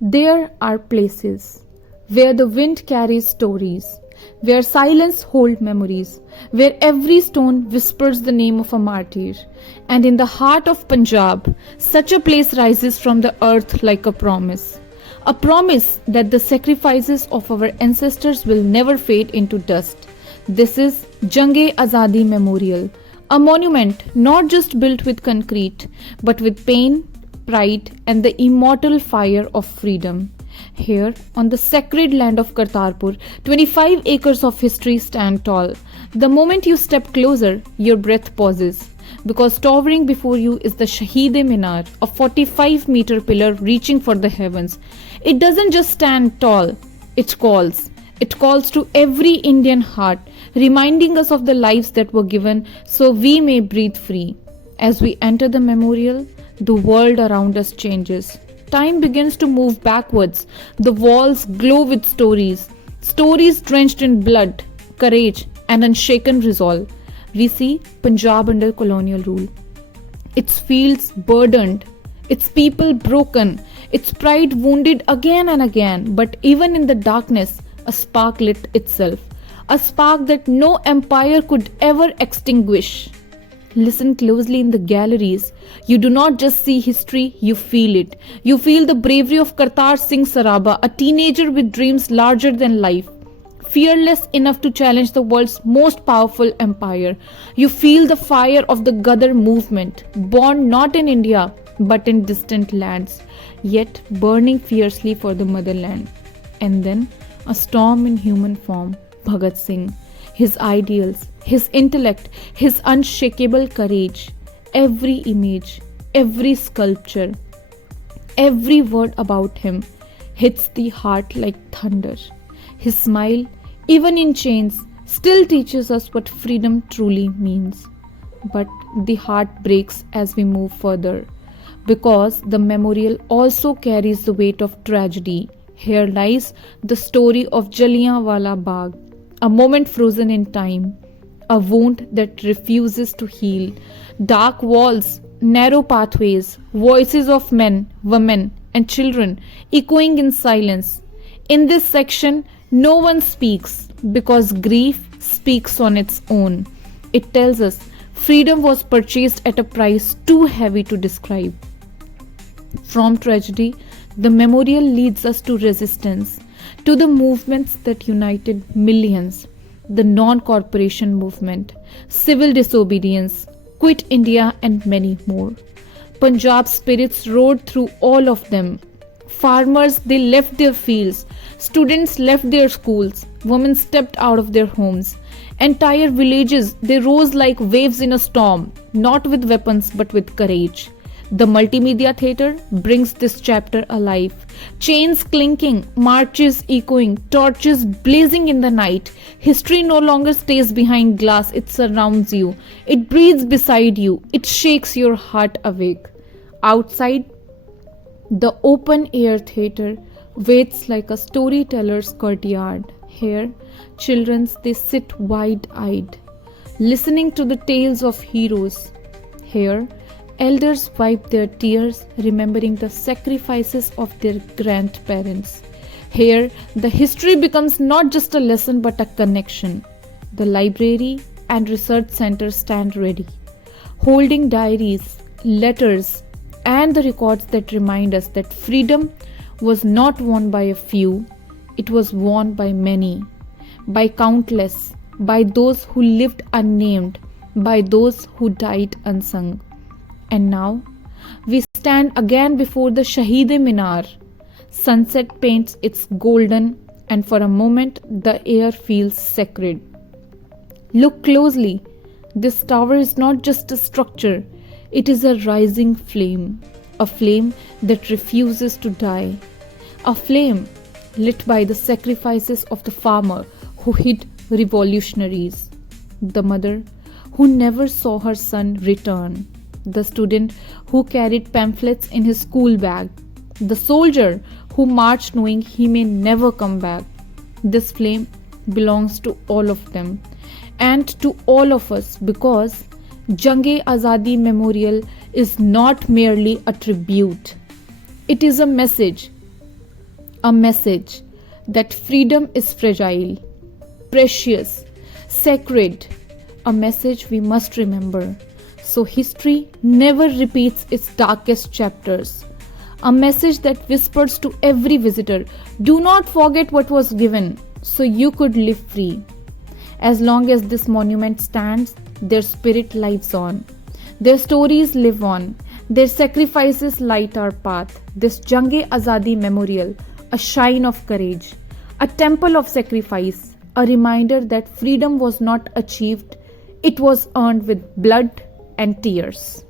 There are places where the wind carries stories, where silence holds memories, where every stone whispers the name of a martyr. And in the heart of Punjab, such a place rises from the earth like a promise. A promise that the sacrifices of our ancestors will never fade into dust. This is Jung-e-Azadi Memorial, a monument not just built with concrete, but with pain, pride, and the immortal fire of freedom. Here, on the sacred land of Kartarpur, 25 acres of history stand tall. The moment you step closer, your breath pauses, because towering before you is the Shaheed-e-Minar, a 45-meter pillar reaching for the heavens. It doesn't just stand tall, it calls. It calls to every Indian heart, reminding us of the lives that were given so we may breathe free. As we enter the memorial, the world around us changes. Time begins to move backwards. The walls glow with stories. Stories drenched in blood, courage, and unshaken resolve. We see Punjab under colonial rule. Its fields burdened, its people broken, its pride wounded again and again. But even in the darkness, a spark lit itself. A spark that no empire could ever extinguish. Listen closely in the galleries. You do not just see history, you feel it. You feel the bravery of Kartar Singh Saraba, a teenager with dreams larger than life, fearless enough to challenge the world's most powerful empire. You feel the fire of the Gadar movement, born not in India but in distant lands, yet burning fiercely for the motherland. And then a storm in human form, Bhagat Singh. His ideals, his intellect, his unshakable courage, every image, every sculpture, every word about him hits the heart like thunder. His smile, even in chains, still teaches us what freedom truly means. But the heart breaks as we move further, because the memorial also carries the weight of tragedy. Here lies the story of Jallianwala Bagh, a moment frozen in time, a wound that refuses to heal. Dark walls, narrow pathways, voices of men, women, and children echoing in silence. In this section, no one speaks because grief speaks on its own. It tells us freedom was purchased at a price too heavy to describe. From tragedy, the memorial leads us to resistance, to the movements that united millions, the non-corporation movement, civil disobedience, Quit India, and many more. Punjab spirits roared through all of them. Farmers, they left their fields. Students left their schools. Women stepped out of their homes. Entire villages, they rose like waves in a storm, not with weapons but with courage. The multimedia theatre brings this chapter alive. Chains clinking, marches echoing, torches blazing in the night. History no longer stays behind glass, it surrounds you. It breathes beside you. It shakes your heart awake. Outside, the open-air theatre waits like a storyteller's courtyard. Here, children, they sit wide-eyed, listening to the tales of heroes. Here, elders wipe their tears, remembering the sacrifices of their grandparents. Here, the history becomes not just a lesson but a connection. The library and research center stand ready, holding diaries, letters, and the records that remind us that freedom was not won by a few, it was won by many, by countless, by those who lived unnamed, by those who died unsung. And now, we stand again before the Shaheed-e-Minar. Sunset paints its golden, and for a moment the air feels sacred. Look closely. This tower is not just a structure, it is a rising flame. A flame that refuses to die. A flame lit by the sacrifices of the farmer who hid revolutionaries. The mother who never saw her son return. The student who carried pamphlets in his school bag. The soldier who marched knowing he may never come back. This flame belongs to all of them and to all of us, because Jung-e-Azadi Memorial is not merely a tribute. It is a message, a message that freedom is fragile, precious, sacred, a message we must remember. So history never repeats its darkest chapters. A message that whispers to every visitor, do not forget what was given so you could live free. As long as this monument stands, their spirit lives on. Their stories live on. Their sacrifices light our path. This Jung-e-Azadi memorial, a shrine of courage, a temple of sacrifice, a reminder that freedom was not achieved, it was earned with blood and tears.